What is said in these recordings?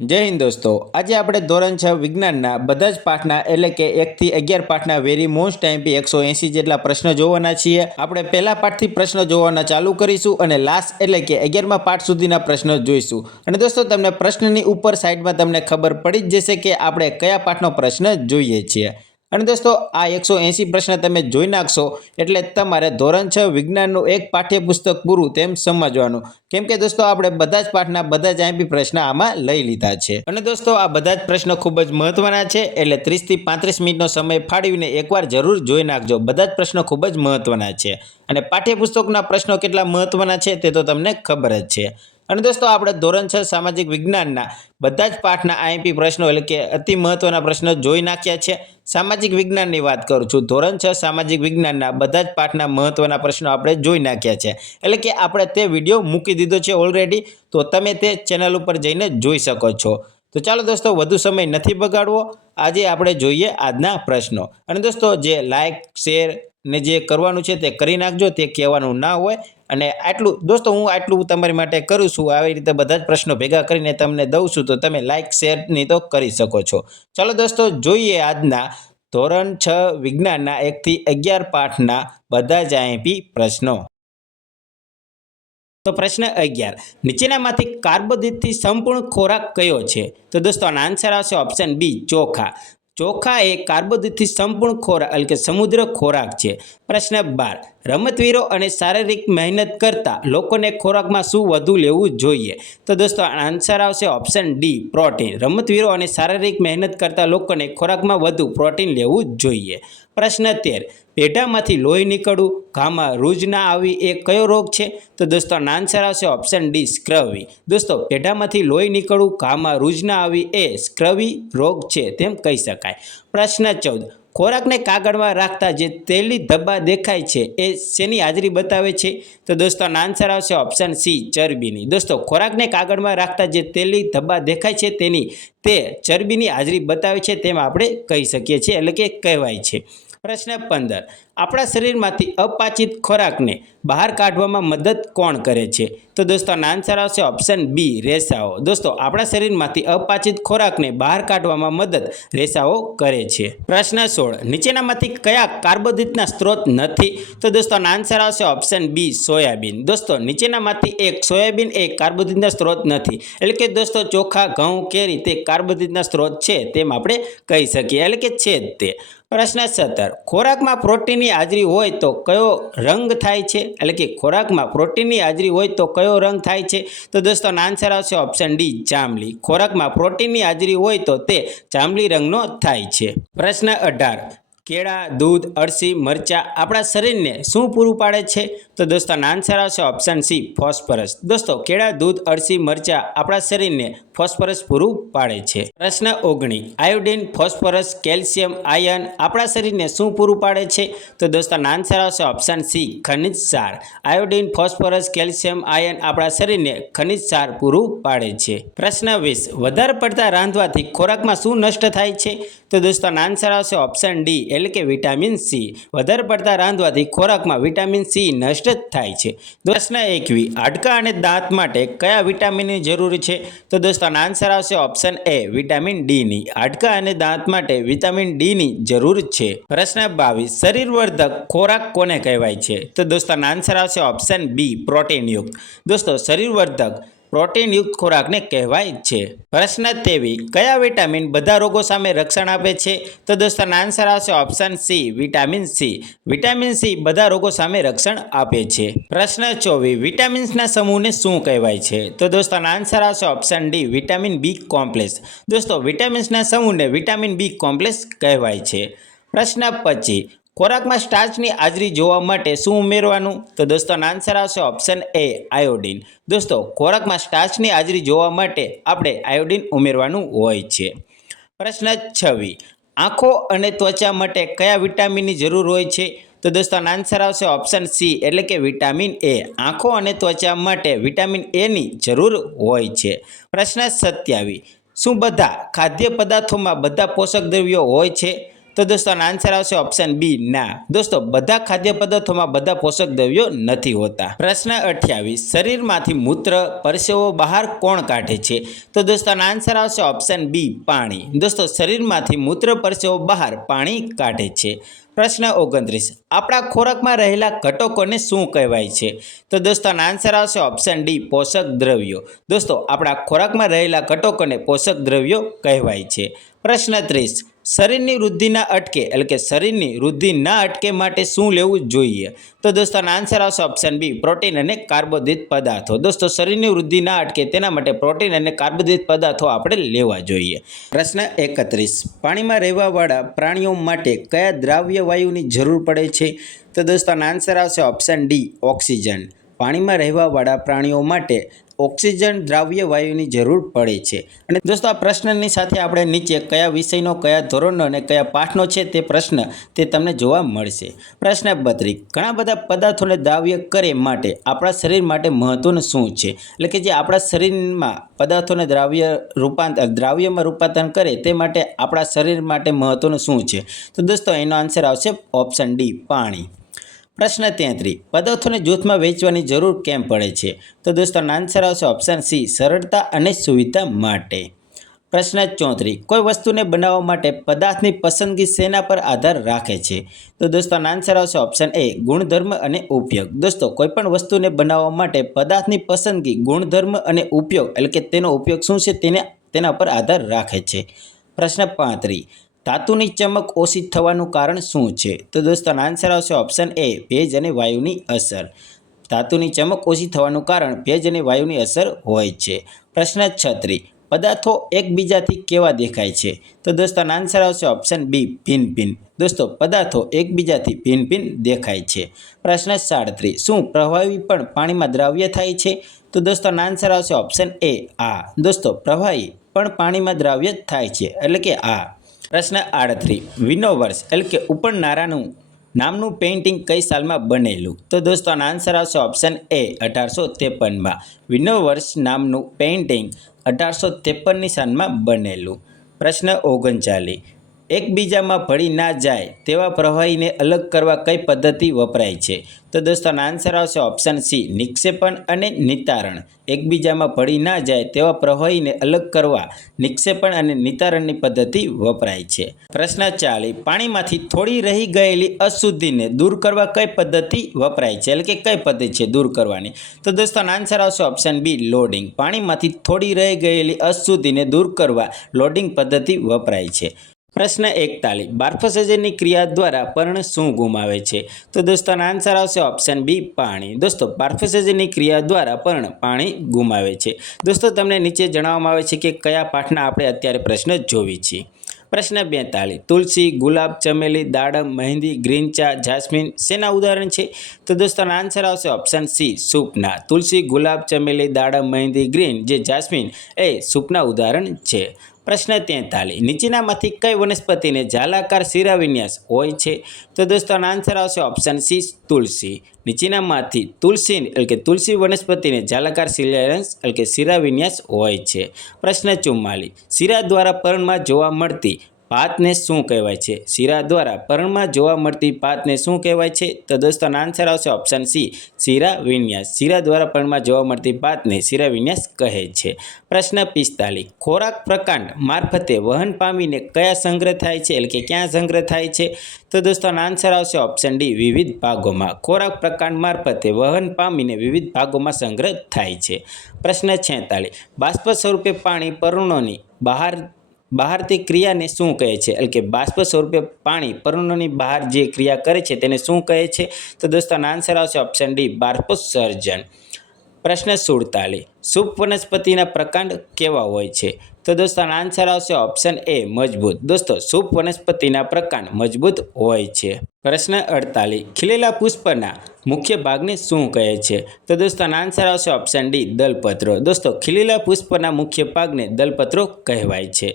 જય હિન્દ દોસ્તો, આજે આપણે ધોરણ 6 વિજ્ઞાનના બધા જ પાઠના એટલે કે 1 થી 11 પાઠના વેરી મોસ્ટ ટાઈમથી 180 જેટલા પ્રશ્નો જોવાના છીએ. આપણે પહેલા પાઠથી પ્રશ્નો જોવાના ચાલુ કરીશું અને લાસ્ટ એટલે કે 11મા પાઠ સુધીના પ્રશ્નો જોઈશું. અને દોસ્તો, તમને પ્રશ્નની ઉપર સાઈડમાં તમને ખબર પડી જ જશે કે આપણે કયા પાઠનો પ્રશ્ન જોઈએ છીએ. અને દોસ્તો, આ 180 પ્રશ્ન તમે જોઈ નાખશો એટલે તમારે ધોરણ 6 વિજ્ઞાનનું એક પાઠ્યપુસ્તક પૂરું તેમ સમજવાનું. કેમ કે દોસ્તો, આપણે બધા જ પાઠના બધા જ આઈએમપી પ્રશ્ન આમાં લઈ લીધા છે. અને દોસ્તો, આ બધા જ પ્રશ્નો ખૂબ જ મહત્વના છે, એટલે 30 થી 35 મિનિટનો સમય ફાળવીને એકવાર જરૂર જોઈ નાખજો. બધા જ પ્રશ્નો ખૂબ જ મહત્વના છે અને પાઠ્યપુસ્તકના પ્રશ્નો કેટલા મહત્વના છે તે તો તમને ખબર જ છે. અને દોસ્તો, આપણે ધોરણ 6 સામાજિક વિજ્ઞાનના બધા જ પાઠના આઈએમપી પ્રશ્નો એટલે કે અતિ મહત્વના પ્રશ્નો જોઈ નાખ્યા છે. સામાજિક વિજ્ઞાનની વાત કરું છું, ધોરણ 6 સામાજિક વિજ્ઞાનના બધા જ પાઠના મહત્વના પ્રશ્નો આપણે જોઈ નાખ્યા છે. એટલે કે આપણે તે વિડીયો મૂકી દીધો છે ઓલરેડી, તો તમે તે ચેનલ ઉપર જઈને જોઈ શકો છો. તો ચાલો દોસ્તો, વધુ સમય નથી બગાડવો, આજે આપણે જોઈએ આજના પ્રશ્નો. અને દોસ્તો, જે લાઈક શેર ને જે કરવાનું છે તે કરી નાખજો, તે કહેવાનું ના હોય. અને આટલું દોસ્તો, હું આટલું તમારી માટે કરું છું, આવી રીતે બધા જ પ્રશ્નો ભેગા કરીને તમને દઉં છું, તો તમે લાઈક શેરની તો કરી શકો છો. ચાલો દોસ્તો, જોઈએ આજના ધોરણ 6 વિજ્ઞાનના 1 થી 11 પાઠના બધા જ આઈએમપી પ્રશ્નો. તો પ્રશ્ન 11, નીચેનામાંથી કાર્બોદિતથી સંપૂર્ણ ખોરાક કયો છે? તો દોસ્તો, આનો આન્સર આવશે ઓપ્શન બી, ચોખા. ચોખા એ કાર્બોદિતથી સંપૂર્ણ ખોરાક એટલે કે સમુદ્ર ખોરાક છે. પ્રશ્ન 12, રમતવીરો અને શારીરિક મહેનત કરતા લોકોને ખોરાકમાં શું વધુ લેવું જોઈએ? તો દોસ્તો, આન્સર આવશે ઓપ્શન ડી, પ્રોટીન. રમતવીરો અને શારીરિક મહેનત કરતા લોકોને ખોરાકમાં વધુ પ્રોટીન લેવું જોઈએ. પ્રશ્ન 13, પેઢામાંથી લોહી નીકળવું, ઘામાં રૂજ ના આવી એ કયો રોગ છે? તો દોસ્તો, આન્સર આવશે ઓપ્શન ડી, સ્ક્રવી. દોસ્તો, પેઢામાંથી લોહી નીકળવું, ઘામાં રૂજ ના આવી એ સ્ક્રવી રોગ છે તેમ કહી શકાય. પ્રશ્ન 14, ખોરાકને કાગળમાં રાખતા જે તેલી ધબ્બા દેખાય છે એ શેની હાજરી બતાવે છે? તો દોસ્તો, આન્સર આવશે ઓપ્શન સી, ચરબીની. દોસ્તો, ખોરાકને કાગળમાં રાખતા જે તેલી ધબ્બા દેખાય છે તે ચરબીની હાજરી બતાવે છે તેમ આપણે કહી શકીએ છીએ, એટલે કે કહેવાય છે. પ્રશ્ન 15, આપણા શરીરમાંથી અપાચિત ખોરાકને બહાર કાઢવામાં મદદ કોણ કરે છે? તો દોસ્તો, આન્સર આવશે ઓપ્શન બી, રેસાઓ. દોસ્તો, આપણા શરીરમાંથી અપાચિત ખોરાકને બહાર કાઢવામાં મદદ રેસાઓ કરે છે. પ્રશ્ન 16, નીચેનામાંથી કયા કાર્બોદિતના સ્ત્રોત નથી? તો દોસ્તો, આન્સર આવશે ઓપ્શન બી, સોયાબીન. દોસ્તો, નીચેનામાંથી એક સોયાબીન એ કાર્બોદિતના સ્ત્રોત નથી. એટલે કે દોસ્તો, ચોખા, ઘઉં, કેરી તે કાર્બોદિતના સ્ત્રોત છે તેમ આપણે કહી શકીએ, એટલે કે છે જ તે. પ્રશ્ન 17, ખોરાકમાં પ્રોટીનની હાજરી હોય તો કયો રંગ થાય છે? એટલે કે ખોરાકમાં પ્રોટીનની હાજરી હોય તો કયો રંગ થાય છે? તો દોસ્તો, આન્સર આવશે ઓપ્શન ડી, જાંબલી. ખોરાકમાં પ્રોટીનની હાજરી હોય તો તે જાંબલી રંગનો થાય છે. પ્રશ્ન 18, કેળા, દૂધ, અળસી, મરચાં આપણા શરીરને શું પૂરું પાડે છે? તો દોસ્તો, આન્સર આવશે ઓપ્શન સી, ફોસ્ફરસ. દોસ્તો, કેળા, દૂધ, અળસી, મરચાં આપણા શરીરને ફોસ્ફરસ પૂરું પાડે છે. પ્રશ્ન 19, આયોડિન, ફોસ્ફરસ, કેલ્શિયમ, આયર્ન આપણા શરીરને શું પૂરું પાડે છે? તો દોસ્તો, આન્સર આવશે ઓપ્શન સી, ખનિજ સાર. આયોડિન, ફોસ્ફરસ, કેલ્શિયમ, આયર્ન આપણા શરીરને ખનિજ સાર પૂરું પાડે છે. પ્રશ્ન 20, વધારે પડતા રાંધવાથી ખોરાકમાં શું નષ્ટ થાય છે? તો દોસ્તો, આન્સર આવશે ઓપ્શન ડી, એટલે કે વિટામિન સી. વધારે પડતા રાંધવાથી ખોરાકમાં વિટામિન સી નષ્ટ થાય છે. પ્રશ્ન 21, હાડકાં અને દાંત માટે કયા વિટામિનની જરૂર છે? તો દોસ્તો, આન્સર આવશે ઓપ્શન એ, વિટામિન ડીની. હાડકાં અને દાંત માટે વિટામિન ડીની જરૂર છે. પ્રશ્ન 22, શરીરવર્ધક ખોરાક કોને કહેવાય છે? તો દોસ્તો, આન્સર આવશે ઓપ્શન બી, પ્રોટીનયુક્ત. દોસ્તો, શરીરવર્ધક પ્રોટીનયુક્ત ખોરાકને કહેવાય છે. પ્રશ્ન 23, કયા વિટામિન બધા રોગો સામે રક્ષણ આપે છે? તો દોસ્તો, આન્સર આવશે option C, vitamin C. Vitamin C બધા રોગો સામે રક્ષણ આપે છે. પ્રશ્ન 24, વિટામિન્સના સમૂહને શું કહેવાય છે? તો દોસ્તો, આન્સર આવશે option D, vitamin B complex. દોસ્તો, વિટામિન્સના સમૂહને વિટામિન બી કોમ્પ્લેક્સ કહેવાય છે. પ્રશ્ન 25, ખોરાકમાં સ્ટાર્ચની હાજરી જોવા માટે શું ઉમેરવાનું? તો દોસ્તો, આન્સર આવશે ઓપ્શન એ, આયોડિન. દોસ્તો, ખોરાકમાં સ્ટાર્ચની હાજરી જોવા માટે આપણે આયોડિન ઉમેરવાનું હોય છે. પ્રશ્ન 26, આંખો અને ત્વચા માટે કયા વિટામિનની જરૂર હોય છે? તો દોસ્તો, આન્સર આવશે ઓપ્શન સી, એટલે કે વિટામિન એ. આંખો અને ત્વચા માટે વિટામિન એની જરૂર હોય છે. પ્રશ્ન 27, શું બધા ખાદ્ય પદાર્થોમાં બધા પોષક દ્રવ્યો હોય છે? તો દોસ્તો આનો આન્સર આવશે ઓપ્શન બી ના. દોસ્તો બધા ખાદ્ય પદાર્થોમાં બધા પોષક દ્રવ્યો નથી હોતા. પ્રશ્ન 28, શરીરમાંથી મૂત્ર પરસેવો બહાર કોણ કાઢે છે? તો દોસ્તો આનો આન્સર આવશે ઓપ્શન બી પાણી. દોસ્તો શરીરમાંથી મૂત્ર પરસેવો બહાર પાણી કાઢે છે. પ્રશ્ન 29, આપણા ખોરાકમાં રહેલા ઘટકોને શું કહેવાય છે? તો દોસ્તો આનો આન્સર આવશે ઓપ્શન ડી પોષક દ્રવ્યો. દોસ્તો આપણા ખોરાકમાં રહેલા ઘટકોને પોષક દ્રવ્યો કહેવાય છે. પ્રશ્ન 30, શરીરની વૃદ્ધિ ના અટકે એટલે કે શરીરની વૃદ્ધિ ના અટકે માટે શું લેવું જોઈએ? તો દોસ્તો આનો આન્સર આવશે ઓપ્શન બી પ્રોટીન અને કાર્બોદિત પદાર્થો. દોસ્તો શરીરની વૃદ્ધિ ના અટકે તેના માટે પ્રોટીન અને કાર્બોદિત પદાર્થો આપણે લેવા જોઈએ. પ્રશ્ન 31, પાણીમાં રહેવાવાળા પ્રાણીઓ માટે કયા દ્રાવ્ય વાયુની જરૂર પડે છે? તો દોસ્તો આનો આન્સર આવશે ઓપ્શન ડી ઓક્સિજન. પાણીમાં રહેવાવાળા પ્રાણીઓ માટે ઓક્સિજન દ્રાવ્ય વાયુની જરૂર પડે છે. અને દોસ્તો આ પ્રશ્નની સાથે આપણે નીચે કયા વિષયનો, કયા ધોરણનો અને કયા પાઠનો છે તે પ્રશ્ન તે તમને જોવા મળશે. પ્રશ્ન 32, ઘણા બધા પદાર્થોને દ્રાવ્ય કરે માટે આપણા શરીર માટે મહત્વનું શું છે? એટલે કે જે આપણા શરીરમાં પદાર્થોને દ્રાવ્યમાં રૂપાંતરણ કરે તે માટે આપણા શરીર માટે મહત્વનું શું છે? તો દોસ્તો એનો આન્સર આવશે ઓપ્શન ડી પાણી. પ્રશ્ન 33, પદાર્થોને જૂથમાં વહેંચવાની જરૂર કેમ પડે છે? તો દોસ્તો આન્સર આવશે ઓપ્શન સી સરળતા અને સુવિધા માટે. પ્રશ્ન 34, કોઈ વસ્તુને બનાવવા માટે પદાર્થની પસંદગી શેના પર આધાર રાખે છે? તો દોસ્તો આન્સર આવશે ઓપ્શન એ ગુણધર્મ અને ઉપયોગ. દોસ્તો કોઈપણ વસ્તુને બનાવવા માટે પદાર્થની પસંદગી ગુણધર્મ અને ઉપયોગ એટલે કે તેનો ઉપયોગ શું છે તેના પર આધાર રાખે છે. પ્રશ્ન 35, ધાતુની ચમક ઓછી થવાનું કારણ શું છે? તો દોસ્તો આન્સર આવશે ઓપ્શન એ ભેજ અને વાયુની અસર. ધાતુની ચમક ઓછી થવાનું કારણ ભેજ અને વાયુની અસર હોય છે. પ્રશ્ન 36, પદાર્થો એકબીજાથી કેવા દેખાય છે? તો દોસ્તો આન્સર આવશે ઓપ્શન બી ભિન્ન ભિન્ન. દોસ્તો પદાર્થો એકબીજાથી ભિન્ન ભિન્ન દેખાય છે. પ્રશ્ન 37, શું પ્રવાહી પણ પાણીમાં દ્રાવ્ય થાય છે? તો દોસ્તો આન્સર આવશે ઓપ્શન એ આ. દોસ્તો પ્રવાહી પણ પાણીમાં દ્રાવ્ય થાય છે એટલે કે આ. પ્રશ્ન 38, વિનોવર્સ એટલે કે ઉપરનારાનું નામનું પેઇન્ટિંગ કઈ સાલમાં બનેલું? તો દોસ્તો આનો આન્સર આવશે ઓપ્શન એ 1853માં. વિનોવર્સ નામનું પેઇન્ટિંગ 1853ની સાલમાં બનેલું. પ્રશ્ન 39, એકબીજામાં ભળી ના જાય તેવા પ્રવાહીને અલગ કરવા કઈ પદ્ધતિ વપરાય છે? તો દોસ્તો આનો આન્સર આવશે ઓપ્શન સી નિક્ષેપણ અને નિતારણ. એકબીજામાં ભળી ના જાય તેવા પ્રવાહીને અલગ કરવા નિક્ષેપણ અને નિતારણની પદ્ધતિ વપરાય છે. પ્રશ્ન 40, પાણીમાંથી થોડી રહી ગયેલી અશુદ્ધિને દૂર કરવા કઈ પદ્ધતિ વપરાય છે એટલે કે કઈ પદ્ધતિ છે દૂર કરવાની? તો દોસ્તો આનો આન્સર આવશે ઓપ્શન બી લોડિંગ. પાણીમાંથી થોડી રહી ગયેલી અશુદ્ધિને દૂર કરવા લોડિંગ પદ્ધતિ વપરાય છે. પ્રશ્ન 41, બાષ્પસર્જનની ક્રિયા દ્વારા પર્ણ શું ગુમાવે છે? તો દોસ્તો આનો આન્સર આવશે ઓપ્શન બી પાણી. દોસ્તો બાષ્પસર્જનની ક્રિયા દ્વારા પર્ણ પાણી ગુમાવે છે. દોસ્તો તમને નીચે જણાવવામાં આવે છે કે કયા પાઠના આપણે અત્યારે પ્રશ્ન જોવી છીએ. પ્રશ્ન 42, તુલસી, ગુલાબ, ચમેલી, દાડમ, મહેંદી, ગ્રીન ચા, જાસ્મીન શેના ઉદાહરણ છે? તો દોસ્તો આનો આન્સર આવશે ઓપ્શન સી સૂપના. તુલસી, ગુલાબ, ચમેલી, દાડમ, મહેંદી, ગ્રીન જે જાસ્મીન એ સૂપના ઉદાહરણ છે. પ્રશ્ન 43, નીચેનામાંથી કઈ વનસ્પતિને ઝાલાકાર શિરાવિન્યાસ હોય છે? તો દોસ્તો આનો આન્સર આવશે ઓપ્શન સી તુલસી. નીચેનામાંથી તુલસી વનસ્પતિને ઝાલાકાર શિરાવિન્યાસ હોય છે. પ્રશ્ન 44, શિરા દ્વારા પર્ણમાં જોવા મળતી ભાતને શું કહેવાય છે? શિરા દ્વારા પર્ણમાં જોવા મળતી ભાતને શું કહેવાય છે? તો દોસ્તો આનો આન્સર આવશે ઓપ્શન સી શિરાવિન્યાસ. શિરા દ્વારા પર્ણમાં જોવા મળતી ભાતને શિરાવિન્યાસ કહે છે. પ્રશ્ન 45, ખોરાક પ્રકાંડ મારફતે વહન પામીને કયા સંગ્રહ થાય છે એટલે કે ક્યાં સંગ્રહ થાય છે? તો દોસ્તો આનો આન્સર આવશે ઓપ્શન ડી વિવિધ ભાગોમાં. ખોરાક પ્રકાંડ મારફતે વહન પામીને વિવિધ ભાગોમાં સંગ્રહ થાય છે. પ્રશ્ન 46, બાષ્પ સ્વરૂપે પાણી પર્ણોની બહારથી ક્રિયાને શું કહે છે એટલે કે બાષ્પ સ્વરૂપે પાણી પર્ણોની બહાર જે ક્રિયા કરે છે તેને શું કહે છે? તો દોસ્તો આનો આન્સર આવશે ઓપ્શન ડી બાષ્પોત્સર્જન. પ્રશ્ન 47, સૂપ વનસ્પતિના પ્રકાંડ કેવા હોય છે? તો દોસ્તો આનો આન્સર આવશે ઓપ્શન એ મજબૂત. દોસ્તો સૂપ વનસ્પતિના પ્રકાંડ મજબૂત હોય છે. પ્રશ્ન 48, ખીલેલા પુષ્પના મુખ્ય ભાગને શું કહે છે? તો દોસ્તો આનો આન્સર આવશે ઓપ્શન ડી દલપત્રો. દોસ્તો ખીલેલા પુષ્પના મુખ્ય ભાગને દલપત્રો કહેવાય છે.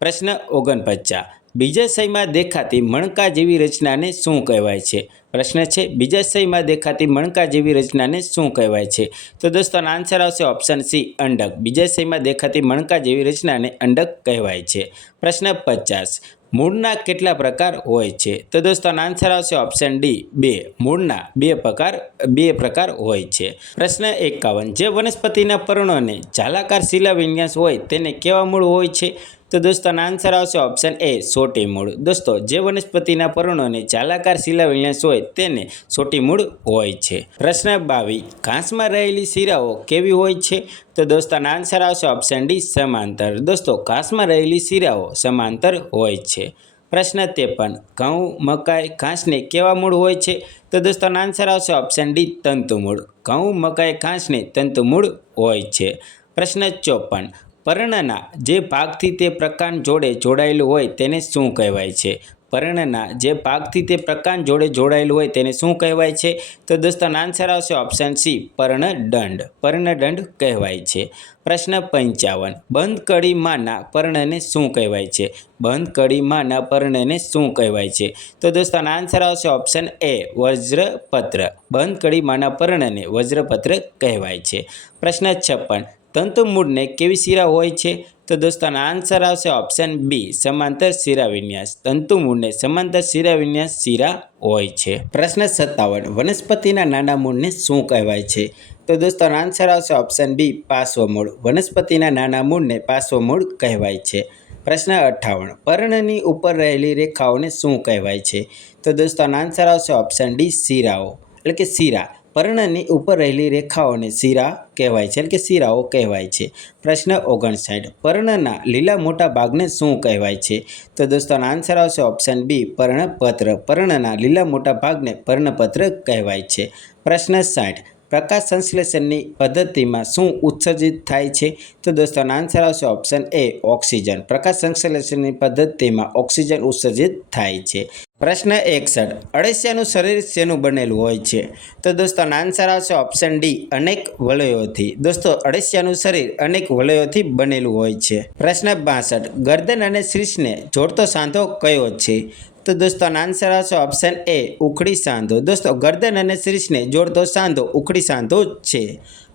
પ્રશ્ન 49, બીજાશયમાં દેખાતી મણકા જેવી રચનાને શું કહેવાય છે? પ્રશ્ન છે બીજાશયમાં દેખાતી મણકા જેવી રચનાને શું કહેવાય છે? તો દોસ્તો આનો આન્સર આવશે ઓપ્શન સી અંડક. બીજાશયમાં દેખાતી મણકા જેવી રચનાને અંડક કહેવાય છે. પ્રશ્ન 50, મૂળના કેટલા પ્રકાર હોય છે? તો દોસ્તો આનો આન્સર આવશે ઓપ્શન ડી 2. મૂળના બે પ્રકાર હોય છે. પ્રશ્ન 51. જે વનસ્પતિના પર્ણોને જાલાકાર શિલા વિન્યાસ હોય તેને કેવા મૂળ હોય છે? તો દોસ્તો આનો આન્સર આવશે ઓપ્શન એ સોટી મૂળ. દોસ્તો જે વનસ્પતિના પર્ણોને જાલાકાર શિલા વિન્યાસ હોય તેને સોટી મૂળ હોય છે. પ્રશ્ન 22. ઘાસમાં રહેલી શિરાઓ કેવી હોય છે? તો દોસ્તો આનો આન્સર આવશે ઓપ્શન ડી સમાંતર. દોસ્તો ઘાસમાં રહેલી શિરાઓ સમાંતર હોય છે. પ્રશ્ન 53. ઘઉં, મકાઈ, ઘાસને કેવા મૂળ હોય છે? તો દોસ્તો આનો આન્સર આવશે ઓપ્શન ડી તંતુ મૂળ. ઘઉં, મકાઈ, ઘાસને તંતુ મૂળ હોય છે. પ્રશ્ન 54. પર્ણના જે ભાગથી તે પ્રકાંડ જોડે જોડાયેલું હોય તેને શું કહેવાય છે? પર્ણના જે ભાગથી તે પ્રકાંડ જોડે જોડાયેલું હોય તેને શું કહેવાય છે? તો દોસ્તો આન્સર આવશે ઓપ્શન સી પર્ણદંડ. પર્ણદંડ કહેવાય છે. પ્રશ્ન 55. બંધ કડીમાંના પર્ણને શું કહેવાય છે? બંધ કડીમાંના પર્ણને શું કહેવાય છે? તો દોસ્તો આન્સર આવશે ઓપ્શન એ વજ્રપત્ર. બંધ કડીમાંના પર્ણને વજ્રપત્ર કહેવાય છે. પ્રશ્ન 56. તંતુ મૂળને કેવી શિરા હોય છે? તો દોસ્તો આન્સર આવશે ઓપ્શન બી સમાંતર શિરા વિન્યાસ. તંતુ મૂળને સમાંતર શિરા વિન્યાસ શિરા હોય છે. પ્રશ્ન 57. વનસ્પતિના નાના મૂળને શું કહેવાય છે? તો દોસ્તો આન્સર આવશે ઓપ્શન બી પાર્શ્વમૂળ. વનસ્પતિના નાના મૂળને પાર્શ્વમૂળ કહેવાય છે. પ્રશ્ન 58. પર્ણની ઉપર રહેલી રેખાઓને શું કહેવાય છે? તો દોસ્તો આન્સર આવશે ઓપ્શન ડી શિરાઓ એટલે કે શિરા. પર્ણની ઉપર રહેલી રેખાઓને શિરા કહેવાય છે એટલે કે શિરાઓ કહેવાય છે. પ્રશ્ન 59. પર્ણના લીલા મોટા ભાગને શું કહેવાય છે? તો દોસ્તો આન્સર આવશે ઓપ્શન બી પર્ણપત્ર. પર્ણના લીલા મોટા ભાગને પર્ણપત્ર કહેવાય છે. પ્રશ્ન 60. પ્રકાશ સંશ્લેષણની પદ્ધતિમાં શું ઉત્સર્જિત થાય છે? તો દોસ્તો આન્સર આવશે ઓપ્શન એ ઓક્સિજન. પ્રકાશ સંશ્લેષણની પદ્ધતિમાં ઓક્સિજન ઉત્સર્જિત થાય છે. પ્રશ્ન 61. અળસિયાનું શરીર શેનું બનેલું હોય છે? તો દોસ્તો આન્સર આવશે ઓપ્શન ડી અનેક વલયોથી. દોસ્તો અળસિયાનું શરીર અનેક વલયોથી બનેલું હોય છે. પ્રશ્ન 62. ગરદન અને શીર્ષને જોડતો સાંધો કયો છે? તો દોસ્તો આન્સર આવશે ઓપ્શન એ ઉખડી સાંધો. દોસ્તો ગરદન અને શીર્ષને જોડતો સાંધો ઉખડી સાંધો છે.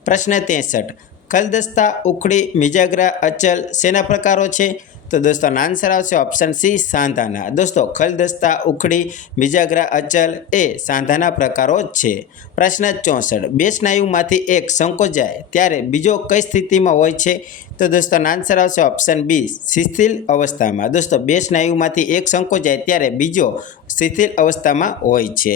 પ્રશ્ન 63. ખલદસ્તા, ઉખડી, મિજાગરા, અચલ શેના પ્રકારો છે? તો દોસ્તો આન્સર આવશે ઓપ્શન સી સાંધાના. દોસ્તો ખલદસ્તા, ઉખડી, મિજાગરા, અચલ એ સાંધાના પ્રકારો છે. પ્રશ્ન 64. બે સ્નાયુમાંથી એક સંકોચાય ત્યારે બીજો કઈ સ્થિતિમાં હોય છે? તો દોસ્તો આન્સર આવશે ઓપ્શન બી શિથિલ અવસ્થામાં. દોસ્તો બે સ્નાયુમાંથી એક સંકોચાય ત્યારે બીજો શિથિલ અવસ્થામાં હોય છે.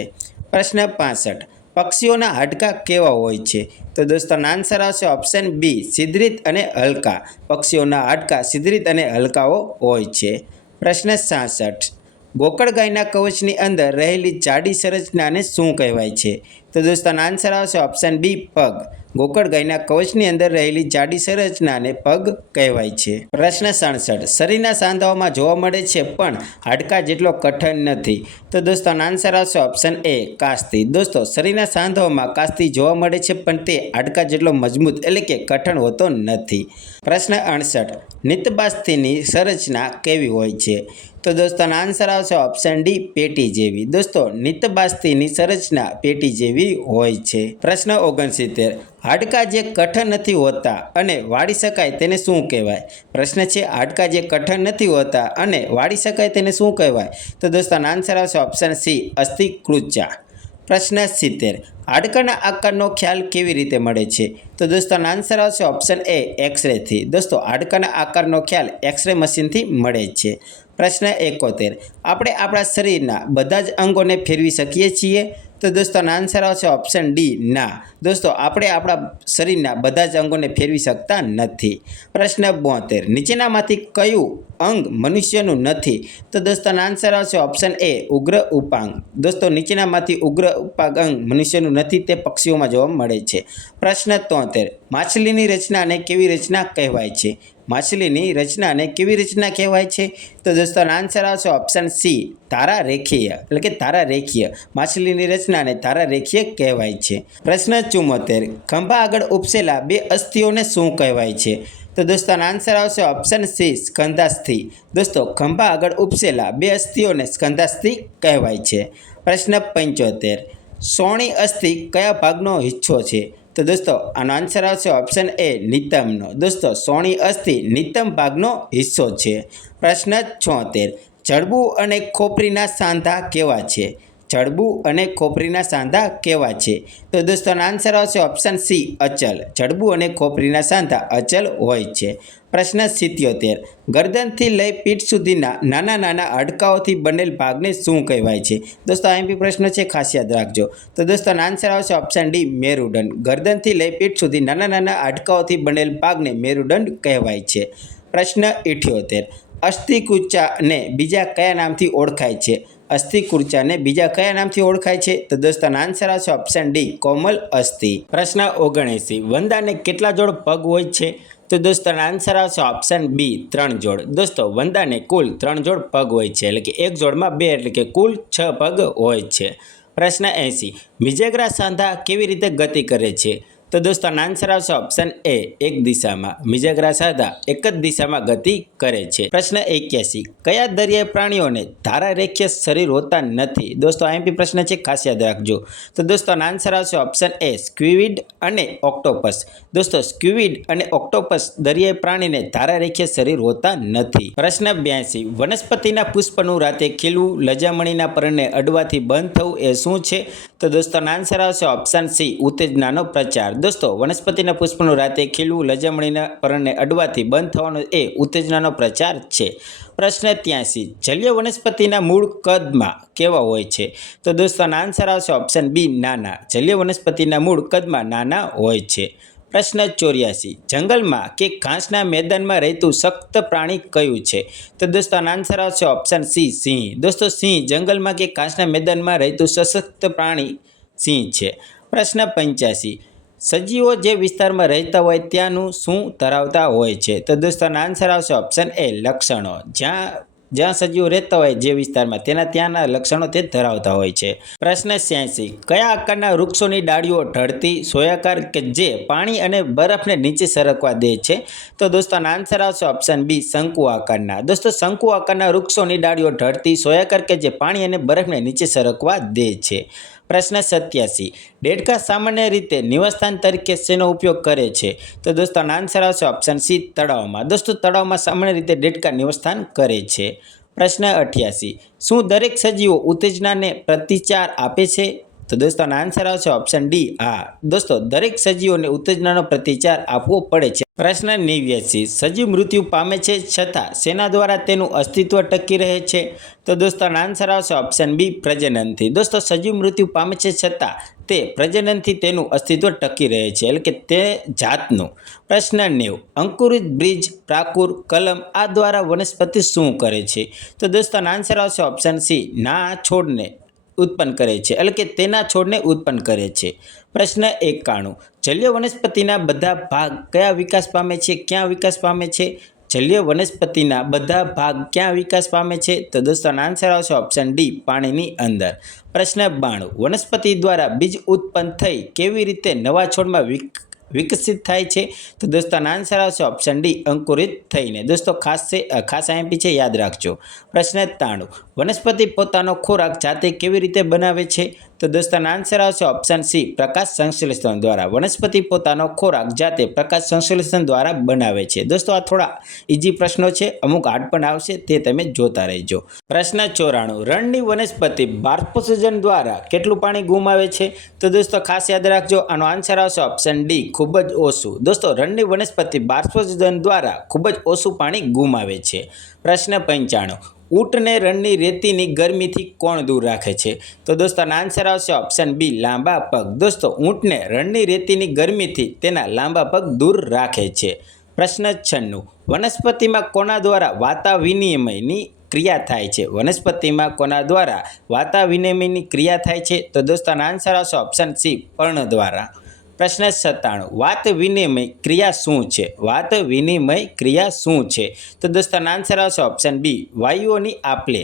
પ્રશ્ન 65. પક્ષીઓના હાડકાં કેવા હોય છે? તો દોસ્તો આન્સર આવશે ઓપ્શન બી છિદ્રિત અને હલકા. પક્ષીઓના હાડકાં છિદ્રિત અને હલકાઓ હોય છે. પ્રશ્ન 66. ગોકળગાયના કવચની અંદર રહેલી જાડી સંરચનાને શું કહેવાય છે? તો દોસ્તો આન્સર આવશે ઓપ્શન બી પગ. ગોકળગાયના કવચની અંદર રહેલી જાડી સંરચનાને પગ કહેવાય છે. પ્રશ્ન 67. શરીરના સાંધાઓમાં જોવા મળે છે પણ હાડકાં જેટલો કઠણ નથી. તો દોસ્તો આન્સર આવશે ઓપ્શન એ કાસ્તી. દોસ્તો શરીરના સાંધાઓમાં કાસ્તી જોવા મળે છે પણ તે હાડકાં જેટલો મજબૂત એટલે કે કઠણ હોતો નથી. પ્રશ્ન 68. નિતંબાસ્થિની સંરચના કેવી હોય છે? તો દોસ્તો આન્સર આવશે ઓપ્શન ડી પેટી જેવી. દોસ્તો નિતંબાસ્થિની સંરચના પેટી જેવી હોય છે. પ્રશ્ન 69. હાડકાં જે કઠણ નથી હોતા અને વાળી શકાય તેને શું કહેવાય? પ્રશ્ન છે હાડકાં જે કઠણ નથી હોતા અને વાળી શકાય તેને શું કહેવાય? તો દોસ્તો આન્સર આવશે ઓપ્શન સી અસ્થિકૃચ્યા. પ્રશ્ન 70. હાડકાના આકારનો ખ્યાલ કેવી રીતે મળે છે? તો દોસ્તો આન્સર આવશે ઓપ્શન એ એક્સરેથી. દોસ્તો હાડકાના આકારનો ખ્યાલ એક્સરે મશીનથી મળે છે. પ્રશ્ન 71. આપણે આપણા શરીરના બધા જ અંગોને ફેરવી શકીએ છીએ? તો દોસ્તો આન્સર આવશે ઓપ્શન ડી ના. દોસ્તો આપણે આપણા શરીરના બધા જ અંગોને ફેરવી શકતા નથી. પ્રશ્ન 72. નીચેનામાંથી કયું અંગ મનુષ્યનું નથી? તો દોસ્તો આન્સર આવશે ઓપ્શન એ ઉગ્ર ઉપાંગ. દોસ્તો નીચેનામાંથી ઉગ્ર ઉપાંગ અંગ મનુષ્યનું નથી તે પક્ષીઓમાં જોવા મળે છે. પ્રશ્ન 73. માછલીની રચનાને કેવી રચના કહેવાય છે? માછલીની રચનાને કેવી રચના કહેવાય છે? તો દોસ્તો આન્સર આવશે ઓપ્શન સી તારા રેખીય એટલે કે તારા રેખીય. માછલીની રચનાને તારા રેખીય કહેવાય છે. પ્રશ્ન 74. ખંભા આગળ ઉપસેલા બે અસ્થિઓને શું કહેવાય છે? તો દોસ્તો આન્સર આવશે ઓપ્શન સી સ્કંધાસ્થિ. દોસ્તો ખંભા આગળ ઉપસેલા બે અસ્થિઓને સ્કંધાસ્થિ કહેવાય છે. પ્રશ્ન 75. સોણી અસ્થિ કયા ભાગનો હિસ્સો છે? તો દોસ્તો આનો આન્સર આવશે ઓપ્શન એ નિતંબનો. દોસ્તો સોણી અસ્થિ નિતંબ ભાગનો હિસ્સો છે. પ્રશ્ન 76. જડબું અને ખોપરીના સાંધા કેવા છે? જડબું અને ખોપરીના સાંધા કેવા છે? તો દોસ્તોનો આન્સર આવશે ઓપ્શન સી અચલ. જડબું અને ખોપરીના સાંધા અચલ હોય છે. પ્રશ્ન 77. ગરદનથી લઈ પીઠ સુધીના નાના નાના હાડકાઓથી બનેલ ભાગને શું કહેવાય છે? દોસ્તો આઈએમપી પ્રશ્ન છે, ખાસ યાદ રાખજો. તો દોસ્તોનો આન્સર આવશે ઓપ્શન ડી મેરુદંડ. ગરદનથી લઈ પીઠ સુધી નાના નાના હાડકાઓથી બનેલ ભાગને મેરુદંડ કહેવાય છે. પ્રશ્ન 78. અસ્થિકુચાને બીજા કયા નામથી ઓળખાય છે? અસ્થિકુચાને બીજા કયા નામથી ઓળખાય છે? તો દોસ્તોનો આન્સર આવશે ઓપ્શન ડી કોમલ અસ્થિ. પ્રશ્ન 79. વંદાને કેટલા જોડ પગ હોય છે? તો દોસ્તોનો આન્સર આવશે ઓપ્શન બી 3 જોડ. દોસ્તો વંદાને કુલ 3 જોડ પગ હોય છે, એટલે કે એક જોડમાં 2, એટલે કે કુલ 6 પગ હોય છે. પ્રશ્ન 80. મિજેગ્રા સાંધા કેવી રીતે ગતિ કરે છે? તો દોસ્તોનો આન્સર આવશે ઓપ્શન એ એક દિશામાં. મિજેગ્રા સાંધા એક જ દિશામાં ગતિ કરે છે. પ્રશ્ન 81. કયા દરિયાઈ પ્રાણીઓને ધારારેખીય શરીર હોતા નથી? દોસ્તો આઈએમપી પ્રશ્ન છે, ખાસ યાદ રાખજો. તો દોસ્તોનો આન્સર આવશે ઓપ્શન એ સ્ક્વિડ અને ઓક્ટોપસ. દોસ્તો સ્ક્વિડ અને ઓક્ટોપસ દરિયાઈ પ્રાણીને ધારારેખીય શરીર હોતા નથી. પ્રશ્ન 82. વનસ્પતિના પુષ્પનું રાતે ખીલવું, લજામણીના પરણને અડવાથી બંધ થવું એ શું છે? તો દોસ્તોનો આન્સર આવશે ઓપ્શન સી ઉત્તેજનાનો પ્રચાર. દોસ્તો વનસ્પતિના પુષ્પનું રાતે ખીલવું, લજામણીના પરણને અડવાથી બંધ થવાનો એ ઉત્તેજનાનો પ્રચાર છે. પ્રશ્ન 83. જલીય વનસ્પતિના મૂળ કદમાં કેવા હોય છે? તો દોસ્તોનો આન્સર આવશે ઓપ્શન બી નાના. જલીય વનસ્પતિના મૂળ કદમાં નાના હોય છે. પ્રશ્ન 84. જંગલમાં કે ઘાસના મેદાનમાં રહેતું સખ્ત પ્રાણી કયું છે? તો દોસ્તોનો આન્સર આવશે ઓપ્શન સી સિંહ. દોસ્તો સિંહ જંગલમાં કે ઘાસના મેદાનમાં રહેતું સશક્ત પ્રાણી સિંહ છે. પ્રશ્ન 85. સજીવો જે વિસ્તારમાં રહેતા હોય ત્યાંનું શું ધરાવતા હોય છે? તો દોસ્તોનો આન્સર આવશે ઓપ્શન એ લક્ષણો. જ્યાં સજીવો રહેતા હોય જે વિસ્તારમાં ત્યાંના લક્ષણો તે ધરાવતા હોય છે. પ્રશ્ન 86. કયા આકારના વૃક્ષોની ડાળીઓ ઢળતી, સોયાકાર કે જે પાણી અને બરફને નીચે સરકવા દે છે? તો દોસ્તોનો આન્સર આવશે ઓપ્શન બી શંકુ આકારના. દોસ્તો શંકુ આકારના વૃક્ષોની ડાળીઓ ઢળતી, સોયાકાર કે જે પાણી અને બરફને નીચે સરકવા દે છે. પ્રશ્ન 87. દેડકા સામાન્ય રીતે નિવાસસ્થાન તરીકે શેનો ઉપયોગ કરે છે? તો દોસ્તોનો આન્સર આવશે ઓપ્શન સી તળાવમાં. દોસ્તો તળાવમાં સામાન્ય રીતે દેડકા નિવાસસ્થાન કરે છે. પ્રશ્ન 88. શું દરેક સજીવો ઉત્તેજનાને પ્રતિચાર આપે છે? તો દોસ્તોનો આન્સર આવશે ઓપ્શન ડી હા. દોસ્તો દરેક સજીવોને ઉત્તેજનાનો પ્રતિચાર આપવો પડે છે. પ્રશ્ન 89. સજીવ મૃત્યુ પામે છે છતાં શેના દ્વારા તેનું અસ્તિત્વ ટકી રહે છે? તો દોસ્તોનો આન્સર આવશે ઓપ્શન બી પ્રજનનથી. દોસ્તો સજીવ મૃત્યુ પામે છે છતાં તે પ્રજનનથી તેનું અસ્તિત્વ ટકી રહે છે, એટલે કે તે જાતનું. પ્રશ્ન 90. અંકુરિત બીજ, પ્રાકુર, કલમ આ દ્વારા વનસ્પતિ શું કરે છે? તો દોસ્તોનો આન્સર આવશે ઓપ્શન સી ના છોડને ઉત્પન્ન કરે છે, એટલે કે તેના છોડને ઉત્પન્ન કરે છે. પ્રશ્ન 91. જલીય વનસ્પતિના બધા ભાગ કયા વિકાસ પામે છે, ક્યાં વિકાસ પામે છે? જલીય વનસ્પતિના બધા ભાગ ક્યાં વિકાસ પામે છે? તો દોસ્તોનો આન્સર આવશે ઓપ્શન ડી પાણીની અંદર. પ્રશ્ન 92. વનસ્પતિ દ્વારા બીજ ઉત્પન્ન થઈ કેવી રીતે નવા છોડમાં વિકસિત થાય છે? તો દોસ્તોનો આન્સર આવશે ઓપ્શન ડી અંકુરિત થઈને. દોસ્તો ખાસ આઈએમપી છે, યાદ રાખજો. પ્રશ્ન 93. વનસ્પતિ પોતાનો ખોરાક જાતે કેવી રીતે બનાવે છે? તો દોસ્તોનો આન્સર આવશે ઓપ્શન સી પ્રકાશ સંશ્લેષણ દ્વારા. વનસ્પતિ પોતાનો ખોરાક જાતે પ્રકાશ સંશ્લેષણ દ્વારા બનાવે છે. દોસ્તો આ થોડા ઇઝી પ્રશ્નો છે, અમુક હાર્ડ પણ આવશે, તે તમે જોતા રહેજો. પ્રશ્ન 94. રણની વનસ્પતિ બાષ્પોત્સર્જન દ્વારા કેટલું પાણી ગુમાવે છે? તો દોસ્તો ખાસ યાદ રાખજો, આનો આન્સર આવશે ઓપ્શન ડી ખૂબ જ ઓછું. દોસ્તો રણની વનસ્પતિ બાષ્પોત્સર્જન દ્વારા ખૂબ જ ઓછું પાણી ગુમાવે છે. પ્રશ્ન 95. ઊંટને રણની રેતીની ગરમીથી કોણ દૂર રાખે છે? તો દોસ્તોનો આન્સર આવશે ઓપ્શન બી લાંબા પગ. દોસ્તો ઊંટને રણની રેતીની ગરમીથી તેના લાંબા પગ દૂર રાખે છે. પ્રશ્ન 96. વનસ્પતિમાં કોના દ્વારા વાતા વિનિમયની ક્રિયા થાય છે? વનસ્પતિમાં કોના દ્વારા વાતા વિનિમયની ક્રિયા થાય છે? તો દોસ્તોનો આન્સર આવશે ઓપ્શન સી પર્ણ દ્વારા. પ્રશ્ન 97. વાત વિનિમય ક્રિયા શું છે? વાત વિનિમય ક્રિયા શું છે? તો દોસ્તોનો આન્સર આવશે ઓપ્શન બી વાયુઓની આપલે.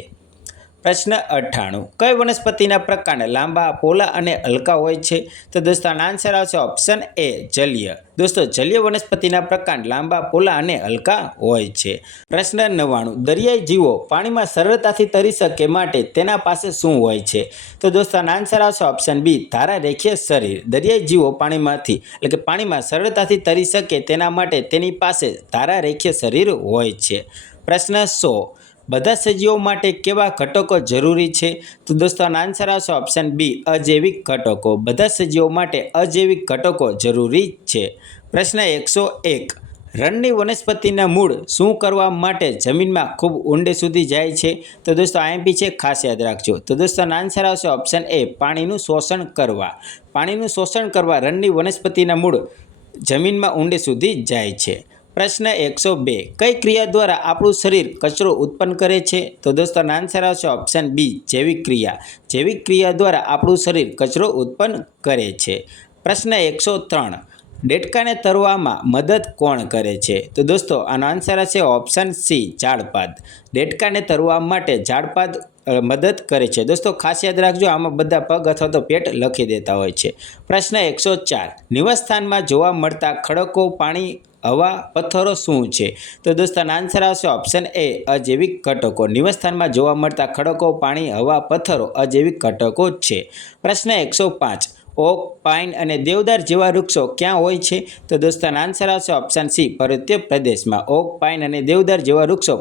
પ્રશ્ન 98. કઈ વનસ્પતિના પ્રકાંડ લાંબા, પોલા અને હલકા હોય છે? તો દોસ્તોનો આન્સર આવશે ઓપ્શન એ જલીય. દોસ્તો જલીય વનસ્પતિના પ્રકાંડ લાંબા, પોલા અને હલકા હોય છે. પ્રશ્ન 99. દરિયાઈ જીવો પાણીમાં સરળતાથી તરી શકે માટે તેના પાસે શું હોય છે? તો દોસ્તોનો આન્સર આવશે ઓપ્શન બી ધારારેખીય શરીર. દરિયાઈ જીવો પાણીમાં સરળતાથી તરી શકે તેના માટે તેની પાસે ધારારેખીય શરીર હોય છે. પ્રશ્ન 100. બધા સજીવો માટે કેવા ઘટકો જરૂરી છે? તો દોસ્તો આનો આન્સર આવશે ઓપ્શન બી અજૈવિક ઘટકો. બધા સજીવો માટે અજૈવિક ઘટકો જરૂરી છે. પ્રશ્ન 101. રણની વનસ્પતિના મૂળ શું કરવા માટે જમીનમાં ખૂબ ઊંડે સુધી જાય છે? તો દોસ્તો આઈએમપી છે, ખાસ યાદ રાખજો. તો દોસ્તો આનો આન્સર આવશે ઓપ્શન એ પાણીનું શોષણ કરવા. પાણીનું શોષણ કરવા રણની વનસ્પતિના મૂળ જમીનમાં ઊંડે સુધી જાય છે. પ્રશ્ન 102. કઈ ક્રિયા દ્વારા આપણું શરીર કચરો ઉત્પન્ન કરે છે? તો દોસ્તો આનો આન્સર આવશે ઓપ્શન બી જૈવિક ક્રિયા. જૈવિક ક્રિયા દ્વારા આપણું શરીર કચરો ઉત્પન્ન કરે છે. પ્રશ્ન 103. દેડકાને તરવામાં મદદ કોણ કરે છે? તો દોસ્તો આનો આન્સર હશે ઓપ્શન સી ઝાડપાત. દેડકાને તરવા માટે ઝાડપાત મદદ કરે છે. દોસ્તો ખાસ યાદ રાખજો, આમાં બધા પગ અથવા તો પેટ લખી દેતા હોય છે. પ્રશ્ન 104. નિવાસસ્થાનમાં જોવા મળતા ખડકો, પાણી, હવા, પથ્થરો શું છે? તો દોસ્તો આન્સર આવશે ઓપ્શન એ અજૈવિક ઘટકો. નિવાસસ્થાનમાં જોવા મળતા ખડકો, પાણી, હવા, પથ્થરો અજૈવિક ઘટકો છે. પ્રશ્ન 105. ઓક, પાઇન અને દેવદાર જેવા વૃક્ષો ક્યાં હોય છે? તો દોસ્તો આન્સર આવશે ઓપ્શન સી પર્વતીય પ્રદેશમાં. ઓક, પાઇન અને દેવદાર જેવા વૃક્ષો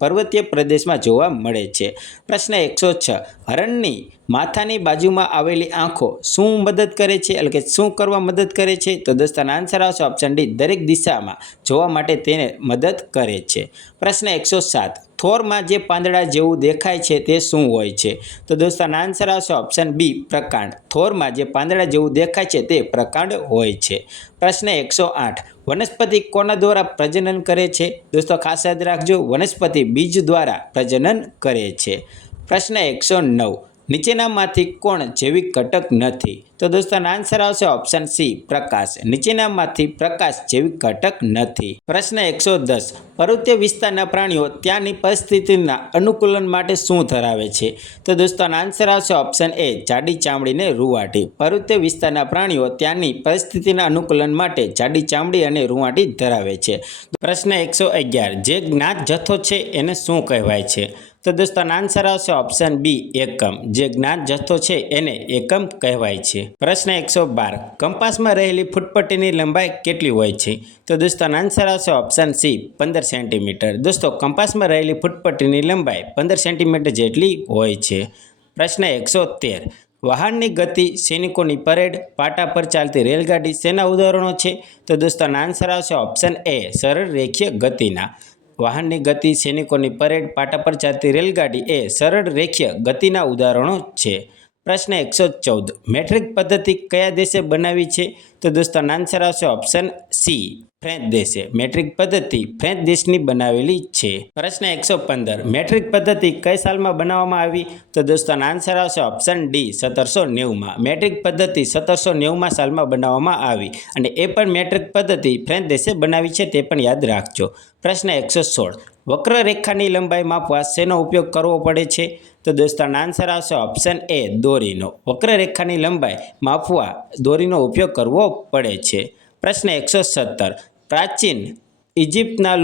પર્વતીય પ્રદેશમાં જોવા મળે છે. પ્રશ્ન 106. હરણની માથાની બાજુમાં આવેલી આંખો શું મદદ કરે છે, એટલે કે શું કરવા મદદ કરે છે? તો દોસ્તો આન્સર આવશે ઓપ્શન ડી દરેક દિશામાં જોવા માટે તેને મદદ કરે છે. પ્રશ્ન 107. થોરમાં જે પાંદડા જેવું દેખાય છે તે શું હોય છે? તો દોસ્તો આન્સર આવશે ઓપ્શન બી પ્રકાંડ. થોરમાં જે પાંદડા જેવું દેખાય છે તે પ્રકાંડ હોય છે. પ્રશ્ન 108. વનસ્પતિ કોના દ્વારા પ્રજનન કરે છે? દોસ્તો ખાસ યાદ રાખજો, વનસ્પતિ બીજ દ્વારા પ્રજનન કરે છે. પ્રશ્ન 109. નીચેનામાંથી કોણ જૈવિક ઘટક નથી? તો દોસ્તો આન્સર આવશે ઓપ્શન સી પ્રકાશ. નીચેનામાંથી પ્રકાશ જૈવિક ઘટક નથી. પ્રશ્ન 110. પર્વતીય વિસ્તારના પ્રાણીઓ ત્યાંની પરિસ્થિતિના અનુકૂલન માટે શું ધરાવે છે? તો દોસ્તો આન્સર આવશે ઓપ્શન એ જાડી ચામડીને રૂંવાટી. પર્વતીય વિસ્તારના પ્રાણીઓ ત્યાંની પરિસ્થિતિના અનુકૂલન માટે જાડી ચામડી અને રૂંવાટી ધરાવે છે. પ્રશ્ન 111. જે જ્ઞાત જથ્થો છે એને શું કહેવાય છે? તો દોસ્તો આન્સર આવશે ઓપ્શન બી એકમ. જે જ્ઞાત જથ્થો છે એને એકમ કહેવાય છે. પ્રશ્ન 112. કંપાસમાં રહેલી ફૂટપટ્ટીની લંબાઈ કેટલી હોય છે? તો દોસ્તો આન્સર આવશે ઓપ્શન સી 15 સેન્ટીમીટર. દોસ્તો કંપાસમાં રહેલી ફૂટપટ્ટીની લંબાઈ 15 સેન્ટીમીટર જેટલી હોય છે. પ્રશ્ન 113. વાહનની ગતિ, સૈનિકોની પરેડ, પાટા પર ચાલતી રેલગાડી શેના ઉદાહરણો છે? તો દોસ્તો આન્સર આવશે ઓપ્શન એ સરળ રેખીય ગતિના. વાહનની ગતિ, સૈનિકોની પરેડ, પાટા પર ચાલતી રેલગાડી એ સરળ રેખીય ગતિના ઉદાહરણો છે. પ્રશ્ન 114. મેટ્રિક પદ્ધતિ કયા દેશે બનાવી છે? તો દોસ્તો આન્સર આવશે ઓપ્શન સી ફ્રેન્ચ દેશે. મેટ્રિક પદ્ધતિ ફ્રેન્ચ દેશની બનાવેલી છે. પ્રશ્ન 115. મેટ્રિક પદ્ધતિ કઈ સાલમાં બનાવવામાં આવી? તો દોસ્તો આન્સર આવશે ઓપ્શન ડી 1790માં. મેટ્રિક પદ્ધતિ 1790માં સાલમાં બનાવવામાં આવી અને એ પણ મેટ્રિક પદ્ધતિ ફ્રેન્ચ દેશે બનાવી છે, તે પણ યાદ રાખજો. પ્રશ્ન 116. વક્રરેખાની લંબાઈ માપવા શેનો ઉપયોગ કરવો પડે છે? તો દોસ્તો આન્સર આવશે ઓપ્શન એ દોરીનો. વક્રરેખાની લંબાઈ માપવા દોરીનો ઉપયોગ કરવો પડે છે. પ્રશ્ન 117. પ્રાચીન ઇજિપ્તના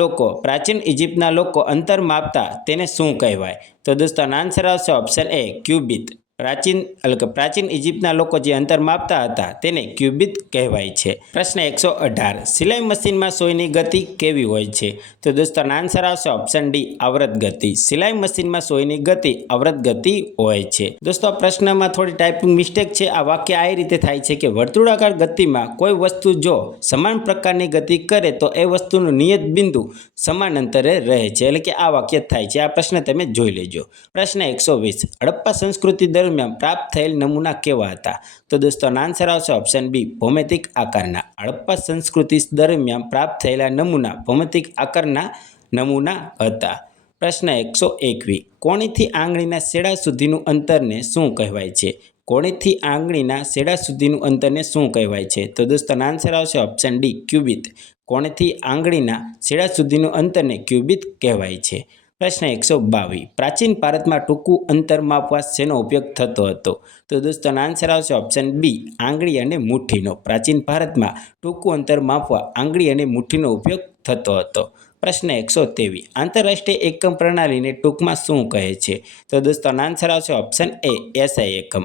લોકો અંતર માપતા તેને શું કહેવાય? તો દોસ્તો આન્સર આવશે ઓપ્શન એ ક્યુબિટ. પ્રાચીન ઇજિપ્તના લોકો જે અંતર માપતા હતા તેને ક્યુબિટ કહેવાય છે. પ્રશ્ન 118. સિલાઈ મશીનમાં સોયની ગતિ કેવી હોય છે? તો દોસ્તો આન્સર આવશે ઓપ્શન ડી આવૃત ગતિ. સિલાઈ મશીનમાં સોયની ગતિ આવૃત ગતિ હોય છે. દોસ્તો આ પ્રશ્નમાં થોડી ટાઈપિંગ મિસ્ટેક છે. આ વાક્ય આ રીતે થાય છે કે વર્તુળાકાર ગતિમાં કોઈ વસ્તુ જો સમાન પ્રકારની ગતિ કરે તો એ વસ્તુનું નિયત બિંદુ સમાન અંતરે રહે છે, એટલે કે આ વાક્ય થાય છે. આ પ્રશ્ન તમે જોઈ લેજો. પ્રશ્ન 120. હડપ્પા સંસ્કૃતિ દરમિયાન પ્રાપ્ત થયેલ નમૂના કેવા હતા? તો દોસ્તો આન્સર આવશે ઓપ્શન બી ભૌમિતિક આકારના. હડપ્પા સંસ્કૃતિ દરમિયાન પ્રાપ્ત થયેલા નમૂના ભૌમિતિક આકારના નમૂના હતા. પ્રશ્ન 121. કોણીથી આંગળીના છેડા સુધીનું અંતરને શું કહેવાય છે? કોણીથી આંગળીના છેડા સુધીનું અંતરને શું કહેવાય છે? તો દોસ્તો આન્સર આવશે ઓપ્શન ડી ક્યુબિટ. કોણીથી આંગળીના છેડા સુધીનું અંતરને ક્યુબિટ કહેવાય છે. પ્રશ્ન 122. પ્રાચીન ભારતમાં ટૂંકું અંતર માપવા શેનો ઉપયોગ થતો હતો? તો દોસ્તો આન્સર આવશે ઓપ્શન બી આંગળી અને મુઠ્ઠીનો. પ્રાચીન ભારતમાં ટૂંકું અંતર માપવા આંગળી અને મુઠ્ઠીનો ઉપયોગ થતો હતો. પ્રશ્ન 123. આંતરરાષ્ટ્રીય એકમ પ્રણાલીને ટૂંકમાં શું કહે છે? તો દોસ્તો આન્સર આવશે ઓપ્શન એ એસઆઈ એકમ.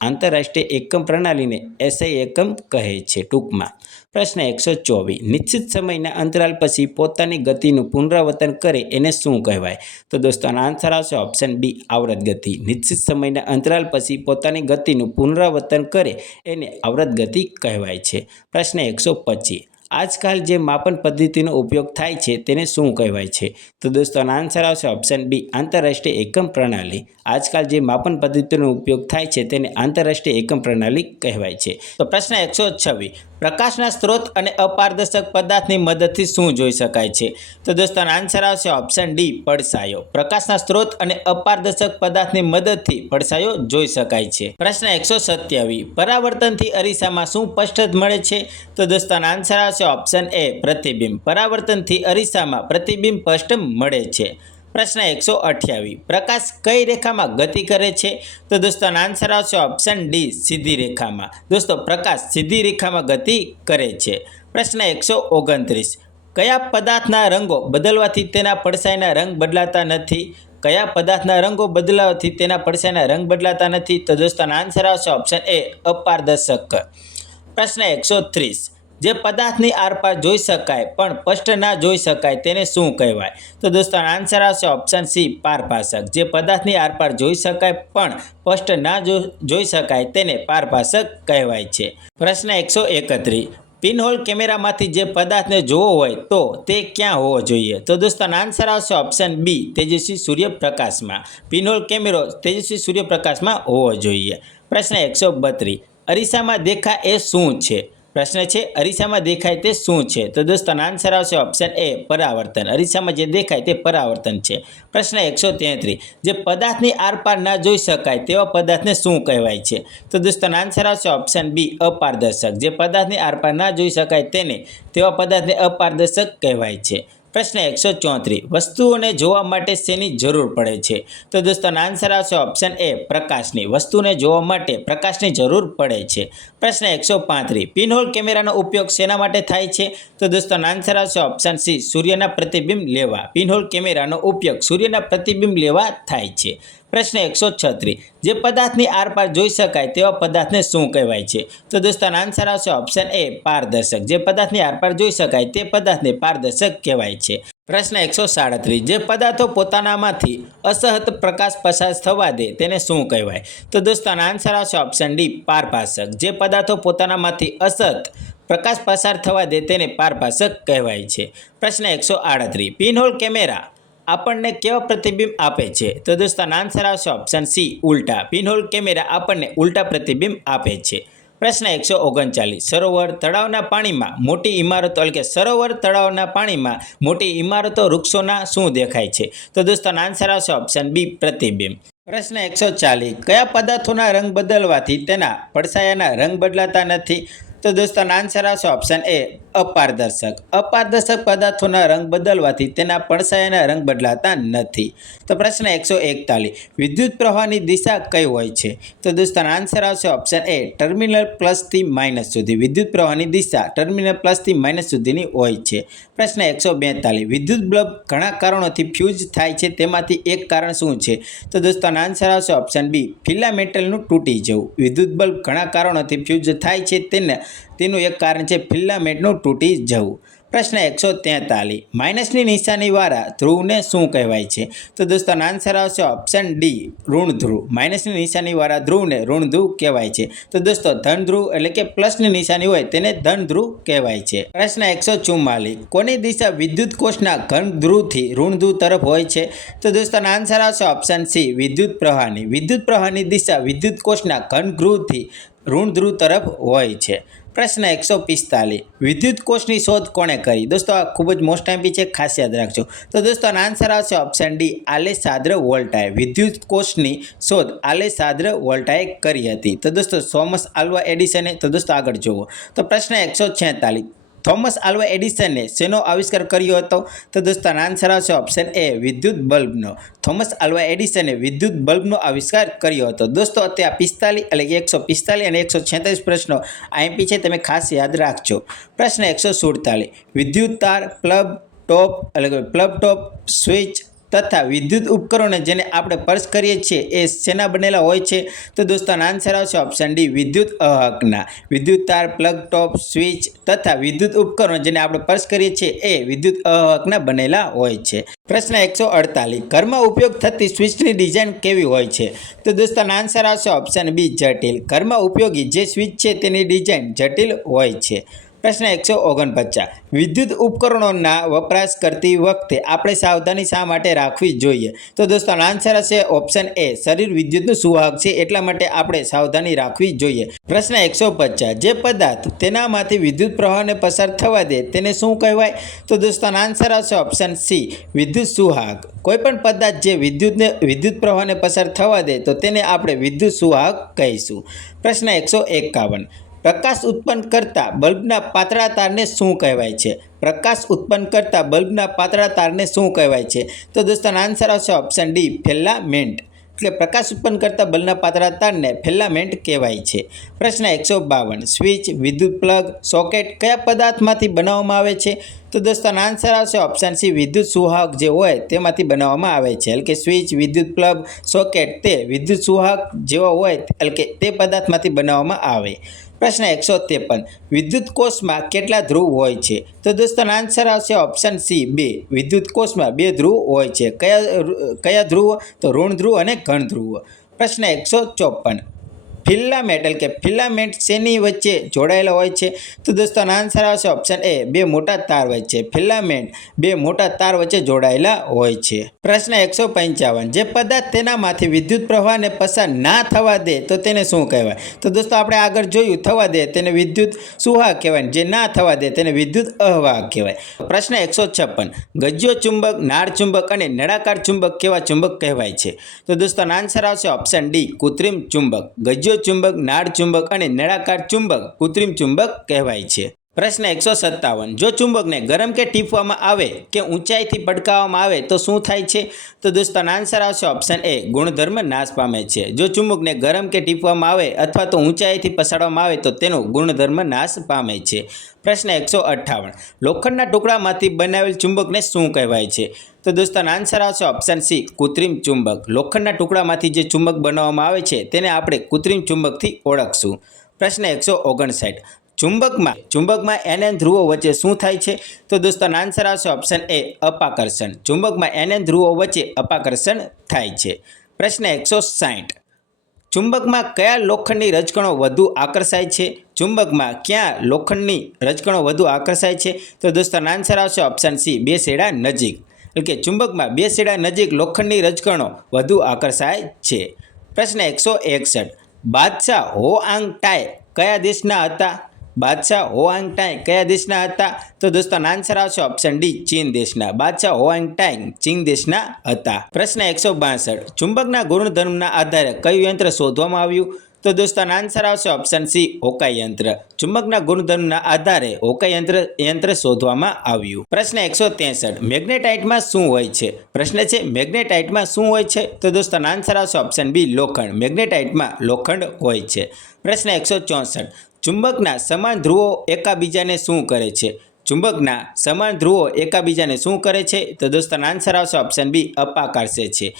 આંતરરાષ્ટ્રીય એકમ પ્રણાલીને એસઆઈ એકમ કહે છે ટૂંકમાં. પ્રશ્ન 124, નિશ્ચિત સમયના અંતરાલ પછી પોતાની ગતિનું પુનરાવર્તન કરે એને શું કહેવાય? તો દોસ્તો આનો આન્સર આવશે ઓપ્શન બી, આવૃત ગતિ. નિશ્ચિત સમયના અંતરાલ પછી પોતાની ગતિનું પુનરાવર્તન કરે એને આવૃત ગતિ કહેવાય છે. પ્રશ્ન 125, આજકાલ જે માપન પદ્ધતિનો ઉપયોગ થાય છે તેને શું કહેવાય છે? તો દોસ્તો આનો આન્સર આવશે ઓપ્શન બી, આંતરરાષ્ટ્રીય એકમ પ્રણાલી. આજકાલ જે માપન પદ્ધતિનો ઉપયોગ થાય છે તેને આંતરરાષ્ટ્રીય એકમ પ્રણાલી કહેવાય છે. તો પ્રશ્ન 126, પ્રકાશના સ્ત્રોત અને અપારદર્શક પદાર્થની મદદથી શું જોઈ શકાય છે? તો દોસ્તો આનો આન્સર આવશે ઓપ્શન ડી, પડછાયો. પ્રકાશના સ્ત્રોત અને અપારદર્શક પદાર્થની મદદથી પડછાયો જોઈ શકાય છે. પ્રશ્ન 127, પરાવર્તનથી અરીસામાં શું સ્પષ્ટ મળે છે? તો દોસ્તો આનો આન્સર આવશે ઓપ્શન એ, પ્રતિબિંબ. પરાવર્તનથી અરીસામાં પ્રતિબિંબ સ્પષ્ટ મળે છે. પ્રશ્ન 128, પ્રકાશ કઈ રેખામાં ગતિ કરે છે? તો દોસ્તો આનો આન્સર આવશે ઓપ્શન ડી, સીધી રેખામાં. દોસ્તો પ્રકાશ સીધી રેખામાં ગતિ કરે છે. પ્રશ્ન 129, કયા પદાર્થના રંગો બદલવાથી તેના પડછાયાના રંગ બદલાતા નથી? કયા પદાર્થના રંગો બદલાવાથી તેના પડછાયાના રંગ બદલાતા નથી? તો દોસ્તો આનો આન્સર આવશે ઓપ્શન એ, અપારદર્શક. પ્રશ્ન 130, જે પદાર્થની આરપાર જોઈ શકાય પણ સ્પષ્ટ ના જોઈ શકાય તેને શું કહેવાય? તો દોસ્તો આન્સર આવશે ઓપ્શન સી, પારભાષક. જે પદાર્થની આરપાર જોઈ શકાય પણ સ્પષ્ટ ના જોઈ શકાય તેને પારભાષક કહેવાય છે. પ્રશ્ન 131, પિનહોલ કેમેરામાંથી જે પદાર્થને જોવો હોય તો તે ક્યાં હોવો જોઈએ? તો દોસ્તો આન્સર આવશે ઓપ્શન બી, તેજસ્વી સૂર્યપ્રકાશમાં. પિનહોલ કેમેરો તેજસ્વી સૂર્યપ્રકાશમાં હોવો જોઈએ. પ્રશ્ન 132, અરીસામાં દેખાય એ શું છે? પ્રશ્ન છે, અરીસામાં દેખાય તે શું છે? તો દોસ્તો આન્સર આવશે ઓપ્શન એ, પરાવર્તન. અરીસામાં જે દેખાય તે પરાવર્તન છે. પ્રશ્ન 133, જે પદાર્થની આરપાર ના જોઈ શકાય તેવા પદાર્થને શું કહેવાય છે? તો દોસ્તો આન્સર આવશે ઓપ્શન બી, અપારદર્શક. જે પદાર્થની આરપાર ના જોઈ શકાય તેવા પદાર્થને અપારદર્શક કહેવાય છે. પ્રશ્ન 134, વસ્તુઓને જોવા માટે શેની જરૂર પડે છે? તો દોસ્તો આન્સર આવશે ઓપ્શન એ, પ્રકાશની. વસ્તુને જોવા માટે પ્રકાશની જરૂર પડે છે. પ્રશ્ન 135, પિનહોલ કેમેરાનો ઉપયોગ શેના માટે થાય છે? તો દોસ્તો આન્સર આવશે ઓપ્શન સી, સૂર્યના પ્રતિબિંબ લેવા. પિનહોલ કેમેરાનો ઉપયોગ સૂર્યના પ્રતિબિંબ લેવા થાય છે. પ્રશ્ન 136, જે પદાર્થની આરપાર જોઈ શકાય તેવા પદાર્થને શું કહેવાય છે? તો દોસ્તો આન્સર આવશે ઓપ્શન એ, પારદર્શક. જે પદાર્થની આરપાર જોઈ શકાય તે પદાર્થને પારદર્શક કહેવાય છે. પ્રશ્ન 137, જે પદાર્થો પોતાનામાંથી અસહત પ્રકાશ પસાર થવા દે તેને શું કહેવાય? તો દોસ્તો આન્સર આવશે ઓપ્શન ડી, પારભાષક. જે પદાર્થો પોતાનામાંથી અસહત પ્રકાશ પસાર થવા દે તેને પારભાષક કહેવાય છે. પ્રશ્ન 138, પિનહોલ કેમેરા આપણને કેવા પ્રતિબિંબ આપે છે? તો દોસ્તો આન્સર આવશે ઓપ્શન સી, ઉલટા. પિનહોલ કેમેરા આપણને ઉલટા પ્રતિબિંબ આપે છે. પ્રશ્ન 139, સરોવર તળાવના પાણીમાં મોટી ઇમારતો એટલે કે સરોવર તળાવના પાણીમાં મોટી ઇમારતો વૃક્ષોના શું દેખાય છે? તો દોસ્તો આન્સર આવશે ઓપ્શન બી, પ્રતિબિંબ. પ્રશ્ન 140, કયા પદાર્થોના રંગ બદલવાથી તેના પડછાયાના રંગ બદલાતા નથી? તો દોસ્તો આન્સર આવશે ઓપ્શન એ, અપારદર્શક. અપારદર્શક પદાર્થોના રંગ બદલવાથી તેના પડછાયાના રંગ બદલાતા નથી. તો પ્રશ્ન 141, વિદ્યુત પ્રવાહની દિશા કઈ હોય છે? તો દોસ્તો આન્સર આવશે ઓપ્શન એ, ટર્મિનલ પ્લસથી માઇનસ સુધી. વિદ્યુત પ્રવાહની દિશા ટર્મિનલ પ્લસથી માઇનસ સુધીની હોય છે. પ્રશ્ન 142, વિદ્યુત બલ્બ ઘણા કારણોથી ફ્યુઝ થાય છે તેમાંથી એક કારણ શું છે? તો દોસ્તો આન્સર આવશે ઓપ્શન બી, ફિલામેન્ટનું તૂટી જવું. વિદ્યુત બલ્બ ઘણા કારણોથી ફ્યુઝ થાય છે તેનું એક કારણ છે ફિલામેન્ટનું તૂટી જવું. પ્રશ્ન 143, માઇનસની નિશાનીવાળા ધ્રુવને શું કહેવાય છે? તો દોસ્તો આન્સર આવશે ઓપ્શન ડી, ઋણ ધ્રુવ. માઇનસની નિશાનીવાળા ધ્રુવને ઋણ ધ્રુવ કહેવાય છે. તો દોસ્તો ધન ધ્રુવ એટલે કે પ્લસની નિશાની હોય તેને ધન ધ્રુવ કહેવાય છે. પ્રશ્ન 144, કોની દિશા વિદ્યુત કોષના ઘન ધ્રુવથી ઋણ ધ્રુવ તરફ હોય છે? તો દોસ્તો આન્સર આવશે ઓપ્શન સી, વિદ્યુત પ્રવાહની. વિદ્યુત પ્રવાહની દિશા વિદ્યુત કોષના ઘન ધ્રુવથી ઋણ ધ્રુવ તરફ હોય છે. પ્રશ્ન 145, વિદ્યુત કોષની શોધ કોણે કરી? દોસ્તો આ ખૂબ જ મોસ્ટ ટાઈમ છે, ખાસ યાદ રાખજો. તો દોસ્તો આન્સર આવશે ઓપ્શન ડી, આલેસાન્દ્ર વોલ્ટાએ. વિદ્યુત કોષની શોધ આલેસાન્દ્ર વોલ્ટાએ કરી હતી. તો દોસ્તો થોમસ આલ્વા એડિસને. તો દોસ્તો આગળ જુઓ. તો પ્રશ્ન 146, થોમસ આલ્વા એડિસને શેનો આવિષ્કાર કર્યો હતો? તો દોસ્તો આન્સર આવશે ઓપ્શન એ, વિદ્યુત બલ્બનો. થોમસ આલ્વા એડિસને વિદ્યુત બલ્બનો આવિષ્કાર કર્યો હતો. દોસ્તો અત્યારે 45 એટલે 145 અને 146 પ્રશ્નો આઈએમપી છે, તમે ખાસ યાદ રાખજો. પ્રશ્ન 147, વિદ્યુત તાર, પ્લગ ટોપ એટલે કે પ્લગ ટોપ સ્વિચ તથા વિદ્યુત ઉપકરણો જેને આપણે સ્પર્શ કરીએ છીએ એ શેના બનેલા હોય છે? તો દોસ્તો આન્સર આવશે ઓપ્શન ડી, વિદ્યુત અવાહકના. વિદ્યુત તાર, પ્લગ, ટોપ, સ્વિચ તથા વિદ્યુત ઉપકરણો જેને આપણે સ્પર્શ કરીએ છીએ એ વિદ્યુત અવાહકના બનેલા હોય છે. પ્રશ્ન 148, ઘરમાં ઉપયોગ થતી સ્વિચની ડિઝાઇન કેવી હોય છે? તો દોસ્તો આન્સર આવશે ઓપ્શન બી, જટિલ. ઘરમાં ઉપયોગી જે સ્વિચ છે તેની ડિઝાઇન જટિલ હોય છે. પ્રશ્ન 149, વિદ્યુત ઉપકરણોના વપરાશ કરતી વખતે આપણે સાવધાની શા માટે રાખવી જોઈએ? તો દોસ્તો આન્સર હશે ઓપ્શન એ, શરીર વિદ્યુતનું સુવાહક છે એટલા માટે આપણે સાવધાની રાખવી જોઈએ. પ્રશ્ન 150, જે પદાર્થ તેનામાંથી વિદ્યુત પ્રવાહને પસાર થવા દે તેને શું કહેવાય? તો દોસ્તો આન્સર આવશે ઓપ્શન સી, વિદ્યુત સુવાહક. કોઈપણ પદાર્થ જે વિદ્યુત પ્રવાહને પસાર થવા દે તો તેને આપણે વિદ્યુત સુવાહક કહીશું. પ્રશ્ન 151, પ્રકાશ ઉત્પન્ન કરતા બલ્બના પાતળા તારને શું કહેવાય છે? પ્રકાશ ઉત્પન્ન કરતા બલ્બના પાતળા તારને શું કહેવાય છે? તો દોસ્તો આન્સર આવશે ઓપ્શન ડી, ફિલામેન્ટ. એટલે પ્રકાશ ઉત્પન્ન કરતા બલ્બના પાતળા તારને ફિલામેન્ટ કહેવાય છે. પ્રશ્ન 152, સ્વિચ, વિદ્યુત પ્લગ, સોકેટ કયા પદાર્થમાંથી બનાવવામાં આવે છે? તો દોસ્તો આન્સર આવશે ઓપ્શન સી, વિદ્યુત સુવાહક જે હોય તેમાંથી બનાવવામાં આવે છે. એટલે કે સ્વિચ, વિદ્યુત પ્લગ, સોકેટ તે વિદ્યુત સુવાહક જેવા હોય એટલે કે તે પદાર્થમાંથી બનાવવામાં આવે. પ્રશ્ન 153, વિદ્યુત કોષમાં કેટલા ધ્રુવ હોય છે? તો દોસ્તો આન્સર આવશે ઓપ્શન સી, 2. વિદ્યુત કોષમાં 2 ધ્રુવ હોય છે. કયા ધ્રુવ? તો ઋણ ધ્રુવ અને ઘન ધ્રુવ. પ્રશ્ન 154, ફિલામેન્ટ એટલે કે ફિલામેન્ટ શેની વચ્ચે જોડાયેલા હોય છે? તો દોસ્તો આન્સર આવશે ઓપ્શન એ, 2 મોટા તાર વચ્ચે. ફિલામેન્ટ 2 મોટા તાર વચ્ચે જોડાયેલા હોય છે. પ્રશ્ન 155, જે પદાર્થ તેનામાંથી વિદ્યુત પ્રવાહને પસાર ના થવા દે તો તેને શું કહેવાય? તો દોસ્તો આપણે આગળ જોયું, થવા દે તેને વિદ્યુત સુવાહક કહેવાય, જે ના થવા દે તેને વિદ્યુત અવાહક કહેવાય. પ્રશ્ન 156, ગજ્યો ચુંબક, નાળ ચુંબક અને નળાકાર ચુંબક કેવા ચુંબક કહેવાય છે? તો દોસ્તો આન્સર આવશે ઓપ્શન ડી, કૃત્રિમ ચુંબક. ગજ્યો ચુંબક, નાળ ચુંબક અને નળાકાર ચુંબક કૃત્રિમ ચુંબક કહેવાય છે. પ્રશ્ન 157, જો ચુંબકને ગરમ કે ટીપવામાં આવે કે ઊંચાઈથી પટકાવવામાં આવે તો શું થાય છે? તો દોસ્તો આન્સર આવશે ઓપ્શન એ, ગુણધર્મ નાશ પામે છે. જો ચુંબકને ગરમ કે ટીપવામાં આવે અથવા તો ઊંચાઈથી પસાડવામાં આવે તો તેનો ગુણધર્મ નાશ પામે છે. પ્રશ્ન 158, લોખંડના ટુકડામાંથી બનાવેલ ચુંબકને શું કહેવાય છે? તો દોસ્તો આન્સર આવશે ઓપ્શન સી, કૃત્રિમ ચુંબક. લોખંડના ટુકડામાંથી જે ચુંબક બનાવવામાં આવે છે તેને આપણે કૃત્રિમ ચુંબકથી ઓળખશું. પ્રશ્ન 159, ચુંબકમાં NN ધ્રુવો વચ્ચે શું થાય છે? તો દોસ્તો આન્સર આવશે ઓપ્શન એ, અપાકર્ષણ. ચુંબકમાં NN ધ્રુવો વચ્ચે અપાકર્ષણ થાય છે. પ્રશ્ન 160, ચુંબકમાં કયા લોખંડની રજકણો વધુ આકર્ષાય છે? ચુંબકમાં ક્યાં લોખંડની રજકણો વધુ આકર્ષાય છે? તો દોસ્તો આન્સર આવશે ઓપ્શન સી, 2 છેડા નજીક. એટલે કે ચુંબકમાં 2 છેડા નજીક લોખંડની રજકણો વધુ આકર્ષાય છે. પ્રશ્ન 161, બાદશાહ હોઆંગ ટાઈ કયા દેશના હતા? બાદશાહ હોઆંગ ટાઈ કયા દેશના હતા? તો દોસ્તો આન્સર આવશે ઓપ્શન ડી, ચીન દેશના. બાદશાહ હોઆંગ ટાઈ ચીન દેશના હતા. પ્રશ્ન 162, ચુંબકના ગુણધર્મના આધારે કયું યંત્ર શોધવામાં આવ્યું? તો દોસ્તો આન્સર આવશે ઓપ્શન સી, હોકાઈ યંત્ર. ચુંબકના ગુણધર્મના આધારે હોકાઈ યંત્ર શોધવામાં આવ્યું. પ્રશ્ન 163, મેગ્નેટાઇટમાં શું હોય છે? પ્રશ્ન છે મેગ્નેટાઇટમાં શું હોય છે? તો દોસ્તો આન્સર આવશે ઓપ્શન બી, લોખંડ. મેગ્નેટાઇટમાં લોખંડ હોય છે. પ્રશ્ન 164, ચુંબકના સમાન ધ્રુવો એકાબીજાને શું કરે છે? ચુંબકના સમાન ધ્રુવો એકાબીજાને શું કરે છે? તો દોસ્તો આન્સર આવશે ઓપ્શન બી, અપાકર્ષે છે.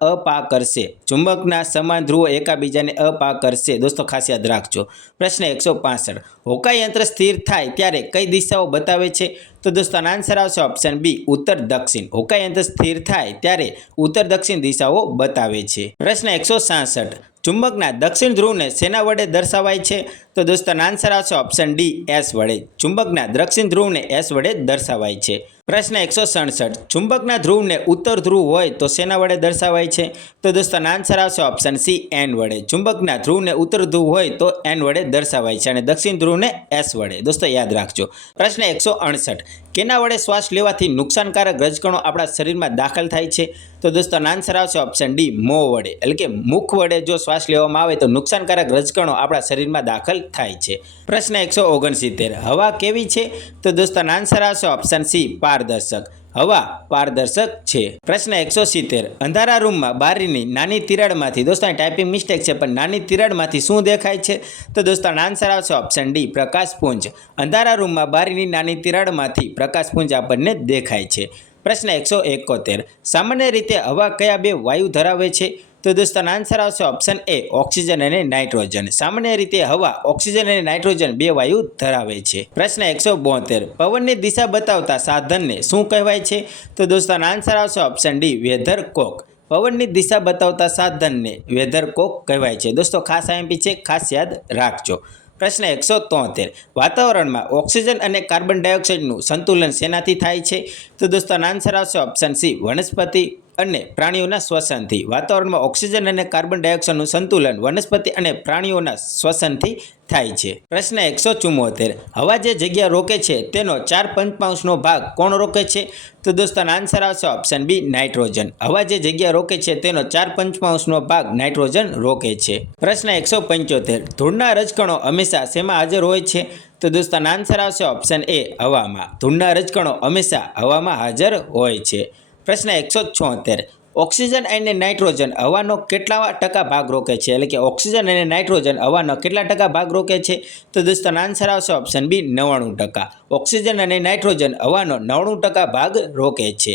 અપાકર્ષે. ચુંબકના સમાન ધ્રુવો એકાબીજાને અપાકર્ષે. દોસ્તો ખાસ યાદ રાખજો. પ્રશ્ન 165, હોકાઈ યંત્ર સ્થિર થાય ત્યારે કઈ દિશાઓ બતાવે છે? તો દોસ્તો આન્સર આવશે ઓપ્શન બી, ઉત્તર દક્ષિણ. હોકાઈ યંત્ર સ્થિર થાય ત્યારે ઉત્તર દક્ષિણ દિશાઓ બતાવે છે. પ્રશ્ન 166, ચુંબકના દક્ષિણ ધ્રુવને શેના વડે દર્શાવાય છે? તો દોસ્તો આન્સર આવશે ઓપ્શન ડી, એસ વડે. ચુંબકના દક્ષિણ ધ્રુવને એસ વડે દર્શાવાય છે. પ્રશ્ન 167, ચુંબકના ધ્રુવને ઉત્તર ધ્રુવ હોય તો શેના વડે દર્શાવાય છે? તો દોસ્તો આન્સર આવશે ઓપ્શન સી, એન વડે. ચુંબકના ધ્રુવને ઉત્તર ધ્રુવ હોય તો એન વડે દર્શાવાય છે અને દક્ષિણ ધ્રુવને એસ વડે. દોસ્તો યાદ રાખજો. પ્રશ્ન 168, કેના વડે શ્વાસ લેવાથી નુકસાનકારક રજકણો આપણા શરીરમાં દાખલ થાય છે? તો દોસ્તો આન્સર આવશે ઓપ્શન ડી, મોં વડે. એટલે કે મુખ વડે જો શ્વાસ લેવામાં આવે તો નુકસાનકારક રજકણો આપણા શરીરમાં દાખલ થાય છે. પ્રશ્ન 169, હવા કેવી છે? તો દોસ્તો આન્સર આવશે ઓપ્શન સી, પારદર્શક. હવા પારદર્શક છે. પ્રશ્ન 170, અંધારા રૂમમાં બારીની નાની તિરાડમાંથી, દોસ્તો ટાઈપિંગ મિસ્ટેક છે પણ નાની તિરાડમાંથી શું દેખાય છે? તો દોસ્તો આન્સર આવશે ઓપ્શન ડી, પ્રકાશપુંજ. અંધારા રૂમમાં બારીની નાની તિરાડમાંથી પ્રકાશપુંજ આપણને દેખાય છે. પ્રશ્ન 171, સામાન્ય રીતે હવા કયા બે વાયુ ધરાવે છે? તો દોસ્તો આન્સર આવશે ઓપ્શન એ, ઓક્સિજન અને નાઇટ્રોજન. સામાન્ય રીતે હવા ઓક્સિજન અને નાઇટ્રોજન બે વાયુ ધરાવે છે. પ્રશ્ન 172, પવનની દિશા બતાવતા સાધનને શું કહેવાય છે? તો દોસ્તો આન્સર આવશે ઓપ્શન ડી, વેધરકોક. પવનની દિશા બતાવતા સાધનને વેધરકોક કહેવાય છે. દોસ્તો ખાસ આઈએમપી છે, ખાસ યાદ રાખજો. પ્રશ્ન 173, વાતાવરણમાં ઓક્સિજન અને કાર્બન ડાયોક્સાઇડનું સંતુલન શેનાથી થાય છે? તો દોસ્તો આન્સર આવશે ઓપ્શન સી, વનસ્પતિ અને પ્રાણીઓના શ્વસનથી. વાતાવરણમાં ઓક્સિજન અને કાર્બન ડાયોક્સાઇડનું સંતુલન વનસ્પતિ અને પ્રાણીઓના શ્વસનથી થાય છે. પ્રશ્ન 174, હવા જે જગ્યા રોકે છે તેનો 4/5નો ભાગ કોણ રોકે છે? તો દોસ્તો આન્સર આવશે ઓપ્શન બી, નાઇટ્રોજન. હવા જે જગ્યા રોકે છે તેનો 4/5નો ભાગ નાઇટ્રોજન રોકે છે. પ્રશ્ન 175, ધૂળના રજકણો હંમેશા શેમાં હાજર હોય છે? તો દોસ્તો આન્સર આવશે ઓપ્શન એ, હવામાં. ધૂળના રજકણો હંમેશા હવામાં હાજર હોય છે. પ્રશ્ન 176, ઓક્સિજન અને નાઇટ્રોજન હવાનો કેટલા ટકા ભાગ રોકે છે? એટલે કે ઓક્સિજન અને નાઇટ્રોજન હવાનો કેટલા ટકા ભાગ રોકે છે? તો દોસ્તો આન્સર આવશે ઓપ્શન બી, 99%. ઓક્સિજન અને નાઇટ્રોજન હવાનો 99% ભાગ રોકે છે.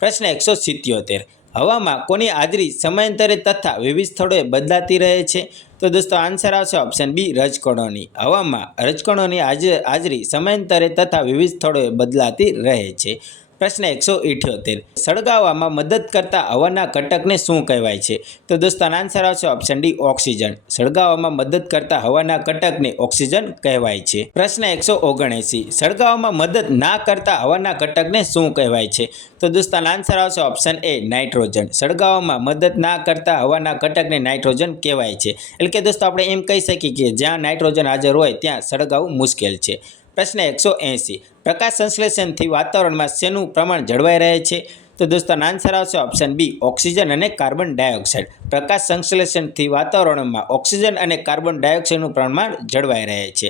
પ્રશ્ન 177, હવામાં કોની હાજરી સમયાંતરે તથા વિવિધ સ્થળોએ બદલાતી રહે છે? તો દોસ્તો આન્સર આવશે ઓપ્શન બી, રજકણોની. હવામાં રજકણોની હાજરી સમયાંતરે તથા વિવિધ સ્થળોએ બદલાતી રહે છે. પ્રશ્ન 178, સળગાવવામાં મદદ કરતા હવાના ઘટકને શું કહેવાય છે? તો દોસ્તો આન્સર આવશે ઓપ્શન ડી, ઓક્સિજન. સળગાવવામાં મદદ કરતા હવાના ઘટકને ઓક્સિજન કહેવાય છે. પ્રશ્ન 179, સળગાવવામાં મદદ ના કરતા હવાના ઘટકને શું કહેવાય છે? તો દોસ્તો આન્સર આવશે ઓપ્શન એ, નાઇટ્રોજન. સળગાવવામાં મદદ ના કરતા હવાના ઘટકને નાઇટ્રોજન કહેવાય છે. એટલે કે દોસ્તો આપણે એમ કહી શકીએ કે જ્યાં નાઇટ્રોજન હાજર હોય ત્યાં સળગાવવું મુશ્કેલ છે. પ્રશ્ન 180, પ્રકાશ સંશ્લેષણથી વાતાવરણમાં શેનું પ્રમાણ જળવાઈ રહે છે? તો દોસ્તો આન્સર આવશે ઓપ્શન બી, ઓક્સિજન અને કાર્બન ડાયોક્સાઇડ. પ્રકાશ સંશ્લેષણથી વાતાવરણમાં ઓક્સિજન અને કાર્બન ડાયોક્સાઇડનું પ્રમાણ જળવાઈ રહે છે.